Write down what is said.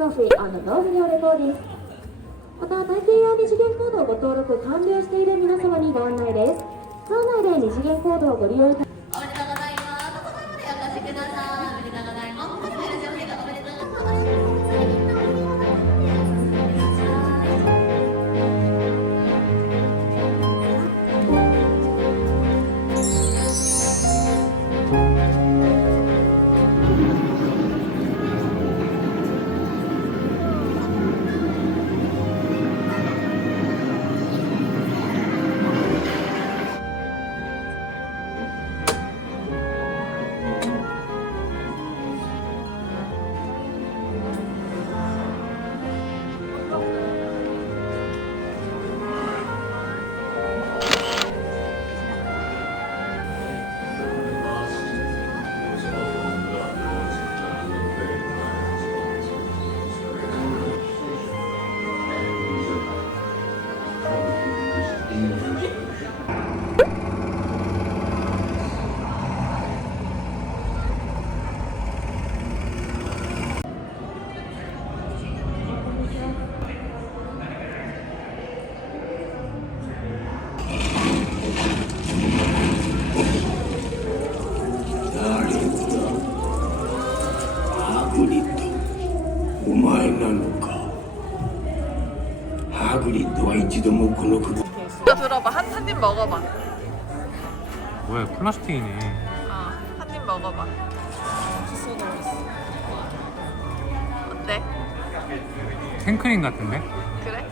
グラフィー同時にレコーディング。また体験や二次元コードをご登録完了している皆様にご案内です。館内で二次元コードをご利用いただきおめでとうございます。お子様でお越しください。おめでとうございます。おめでとうございます。おめでとうございます。お前なのか。ハグリッドは一度もこの国 이거 들어봐. 한 입 먹어봐. 뭐야, 플라스틱이네. 한 입 먹어봐. 어때? 생크림 같은데? 그래?